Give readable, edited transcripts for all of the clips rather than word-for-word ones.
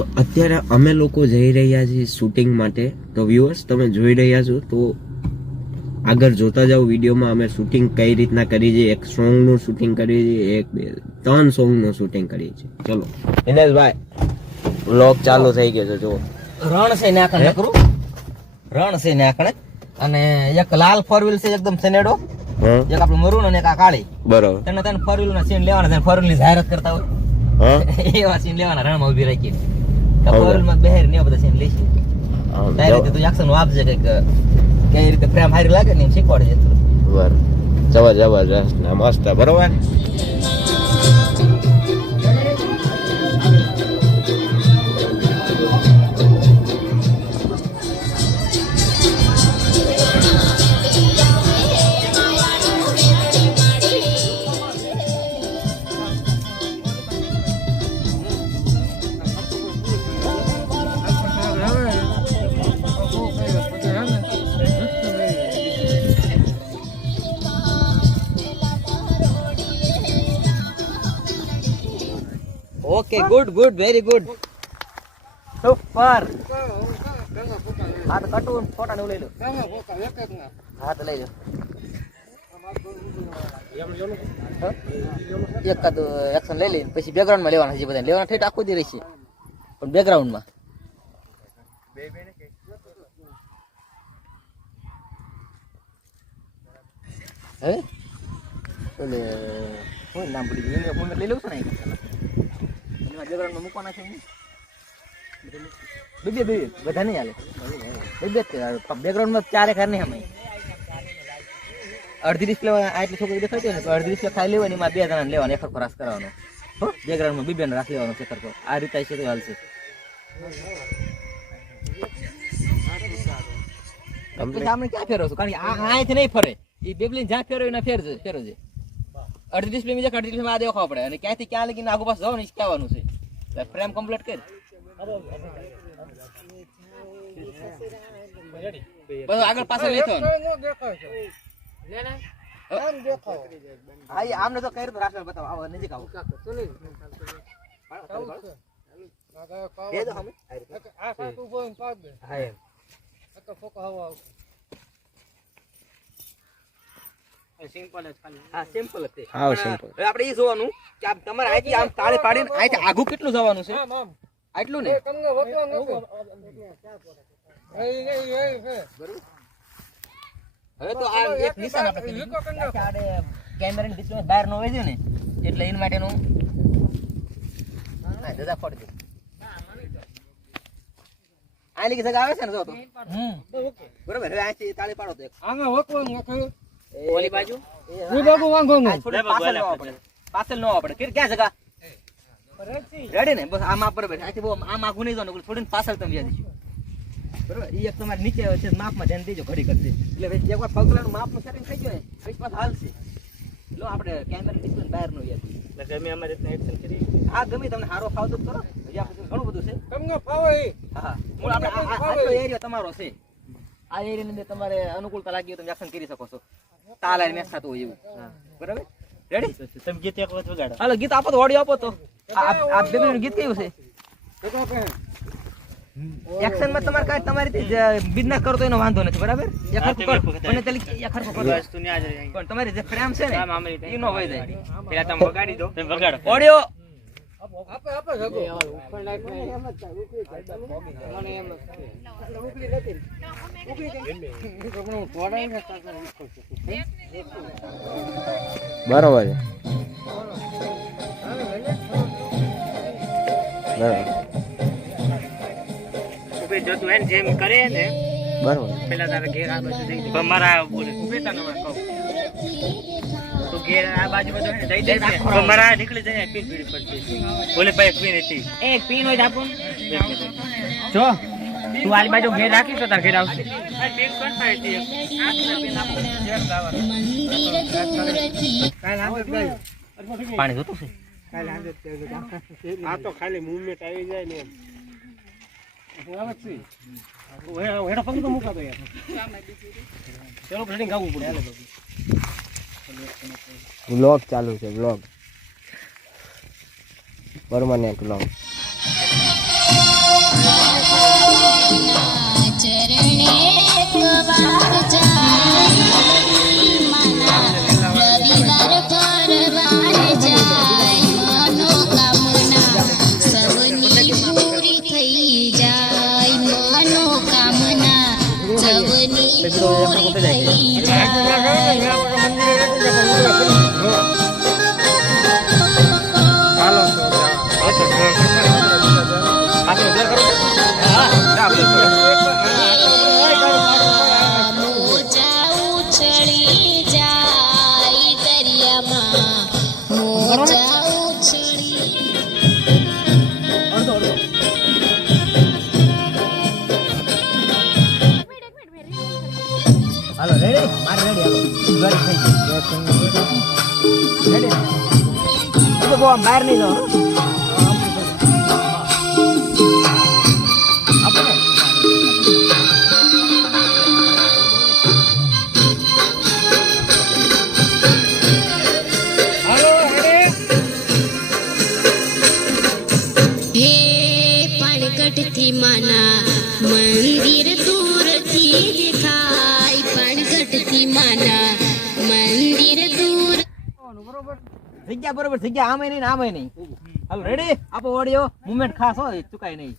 તો અત્યારે અમે લોકો જઈ રહ્યા છીએ શૂટિંગ માટે. તો વ્યુઅર્સ તમે જોઈ રહ્યા છો તો આગળ જોતા જાઓ વિડીયોમાં અમે શૂટિંગ કઈ રીતના કરી છે. એક સોંગનું શૂટિંગ કરી છે, એક બે 3 સોંગનું શૂટિંગ કરી છે. ચલો દિનેશભાઈ વ્લોગ ચાલુ થઈ ગયો છે. જો રણ છે ને આખણે કરું રણ છે ને આખણે અને એક લાલ 4 વ્હીલ છે એકદમ સનેડો, એક આપણું મરૂન અને એક આ કાળી. બરોબર. તને 4 વ્હીલ ના સીન લેવાના છે, 4 વ્હીલ ની જાહેરાત કરતા હોય એવા સીન લેવાના રણમાં ઉભી રાખી. 4 વ્હીલ માં બહેર ને બધા સીન લેશે. તારી રીતે તું એક્શન આપજે કે કઈ રીતે પ્રેમ હારી લાગે ને એમ શીખવાડજે. બરાબર. જબરજસ્ત ને મસ્ત. બરોબર. Okay, good good, very good, super. હા તો કટું ફોટા ને લઈ લો. હા તો લઈ લો. એક કાદું એક્શન લઈ લઈને પછી બેકગ્રાઉન્ડ માં લેવાના છે. બધા લેવાના ઠેઠ આખું દી રહેશે પણ બેકગ્રાઉન્ડ માં. હવે ઓલે શું નામ ભૂલી ગયું, હું લઈ લઉં છું ને બેકગ્રાઉન્ડ માં મૂકવાના છે. બે બધા નહીં હાલે. બેકગ્રાઉન્ડ માં 4 ઘર નહીં અમે અડધી ડિસ્પ્લે આટલી છોકરી દેખાય છે ને તો અડધી ડિસ્પ્લે ખાઈ લેવાની, એમાં 2 જણા લેવાનું, એક ખરાશ કરવાનો. બેકગ્રાઉન્ડ માં 2 રાખ લેવાનો છે કરતો. આ રીતે છે તો હાલશે. આપણે ક્યાં ફેરવો છું? કારણ કે અહીંથી નહીં ફરે. એ બેબલીન જ્યાં ફેરવો એના ફેરજો. અડધી ડિસ્પ્લે બીજા અડધી ડિસ્પ્લે આ દેખાવા પડે અને ક્યાંથી ક્યાં લગીને આગુ પાછું જવાનું કહેવાનું છે. ફ્રેમ કમ્પ્લીટ કર. બસ આગળ પાછળ લેતો આમને તો કઈ રીતે રાષ્ટ્ર બતાવો. આવો નજીક આવો. આપણે એ જોવાનું કે તમારે અહીંથી આમ તાળે પાડીને અહીંથી આગું કેટલું જવાનું છે. આટલું ને હવે તો આ એક નિશાન આપણે કેમેરાની ડિસ્ટન્સ બહાર ન હોય છે ને એટલે એના માટેનું દાદા ફોડી દે. આ લીધી જગ્યા આવે છે ને જો તો બરોબર. હવે અહીંથી તાળી પાડો તો ઓલી બાજુ પાછળ ન આવવા પડે. ક્યાં જગા રેડી ને બસ આમ બરોબર. આથી બહુ આમ આખું નહીં જવાનું, થોડી પાછળ તમે યાદ દઈશું બરોબર. એ એક તમારે નીચે છે માપમાં ધ્યાન દેજો ઘડી કરશે એટલે એકવાર પગલાનું માપનું સેટિંગ થઈ ગયું ને પછી પાછું હાલશે. લો આપણે કેમેરા ડિસ્પ્લે બહાર નો યાદ એટલે ગમે અમારે રીતના એક્શન કરી. હા ગમે તમને સારો ફાવતો કરો. હજી આપણે ઘણું બધું છે તમને ફાવે. હા મૂળ આપણે આટલો એરિયા તમારો છે. આ એરિયાની અંદર તમારે અનુકૂળતા લાગી હોય તમે એક્શન કરી શકો છો. તાલા મેચ થતું હોય એવું. બરાબર રેડી. તમે ગીત એક વખત વગાડો. હાલો ગીત આપો તો ઓડિયો આપો તો. આ બેબીનું ગીત કયું છે? એક્શન માં તમારે કાઈ તમારી બિઝનેસ કરો તો એનો વાંધો નથી. બરાબર એક હરખું કરો અને તલી એક હરખું કરો વસ્તુ ની આજ રહી. પણ તમારી જે ફ્રેમ છે ને ઈ નો હોય જાય. પેલા તમે વગાડી દો. તમે વગાડો ઓડિયો આપે જગો ઉપર લાઈટ એમ જ થાય. મને એમ ઉકલી નથી ઉકલી કેમ કોણ થોડા ને બરાબર છે. જો તું એને જેમ કરે ને બરાબર પેલા તારા ઘેર આ બાજુ જઈ દે. મારા બોલે બેટા નવા કહું તો ઘેર આ બાજુ બધું જઈ દે તો મારા નીકળી જાય. પીન પીડી પડતી બોલે ભાઈ પીન હતી એક પીન હોય આપું જો તું આલી બાજુ ઘેર રાખી તો તાર ઘેર આવશે. પીન કોણ થાય છે? આ પીન આપું જેમ લાવવાનું કાલ આંબે ભાઈ પાણી જોતું છે. કાલ આંબે આ તો ખાલી મૂવમેન્ટ આવી જાય ને એમ. વ્લોગ ચાલુ છે. Vlog permanent vlog. બીજો એક સરખો થઈ જાય. મોજા ઉછળી જાય દરિયામાં મોજા ઉછળી હાલો રેડી મારે રેડી હાલો રેડી થઈ ગયું રેડી તો બહુ આમ બહાર નહીં જાઓ આપણે હે પાણગઢથી માના મંદિર દૂરથી દેખાય પાણગઢથી માના મંદિર દૂર જગ્યા બરોબર જગ્યા આમે નહીં ને આમે નહીં હાલો રેડી આપો ઓડિયો મુવમેન્ટ ખાસ હોય ચુકાય નહીં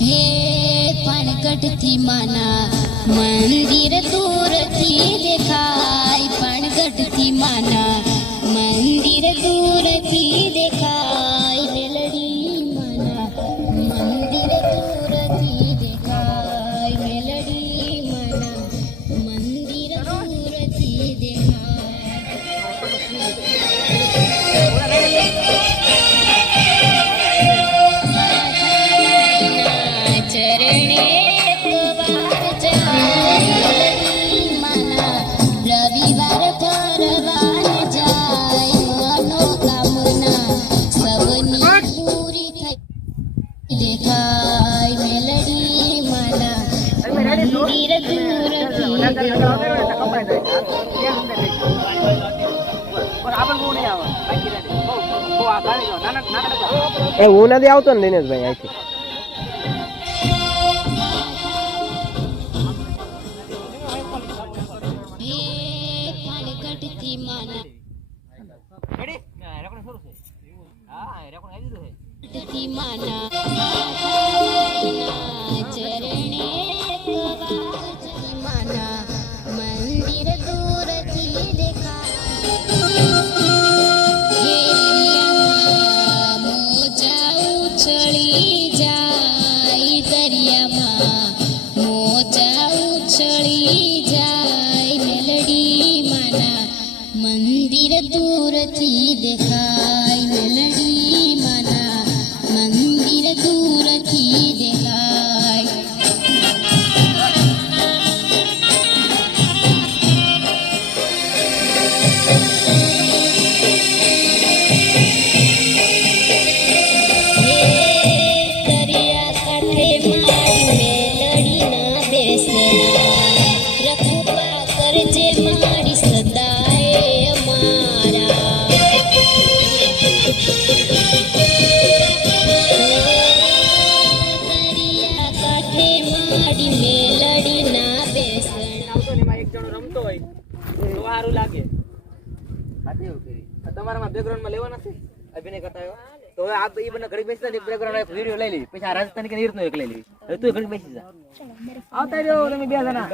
હે પાણગઢથી માના મંદિર દૂરથી દેખાય પાણગઢથી માના મંદિર દૂરથી દેખાય મેલડી માના મંદિર દૂરથી દેખાય મેલડી માના મંદિર દૂરથી દેખાય ચરણે એકવાર જાય માના રવિવાર ફરવા જાય મનોકામના સબની પૂરી થઈ દેખાય મેલડી માના મંદિર દૂરથી એ હું નથી આવતો ને દિનેશભાઈ અહીંથી હે પાણગઢથી માના રેડી રેકોર્ડિંગ શરૂ છે હા રેકોર્ડિંગ આવી દીધું છે થી માના ચરણે એકવાર માના મંદિર દૂરથી દેખાય મોજા ઉછળી જાય દરિયામાં મોજા ઉછળી જાય મેલડી માના મંદિર દૂરથી દેખાય મેલડી માના મંદિર દૂરથી દેખાય દરિયા કાંઠે મારી મેલડી ના બેસણા રખુપા કરજે મારી સદાય અમારા દરિયા કાંઠે મારી મેલડી ના બેસણા એક જણો રમતો હોય તો સારું લાગે તમારામાં બેકગ્રાઉન્ડમાં લેવા નથી અભિનય કરતા આવ્યો તો હવે આ એ બંને ઘડી બેસતા એક બેકગ્રાઉન્ડ વિડીયો લઈ લેવી પછી આ રાજસ્થાની કે નીરનો એક લઈ લેવી હવે તું ઘડી બેસી જા આવતા રહ્યો તમે બે જણા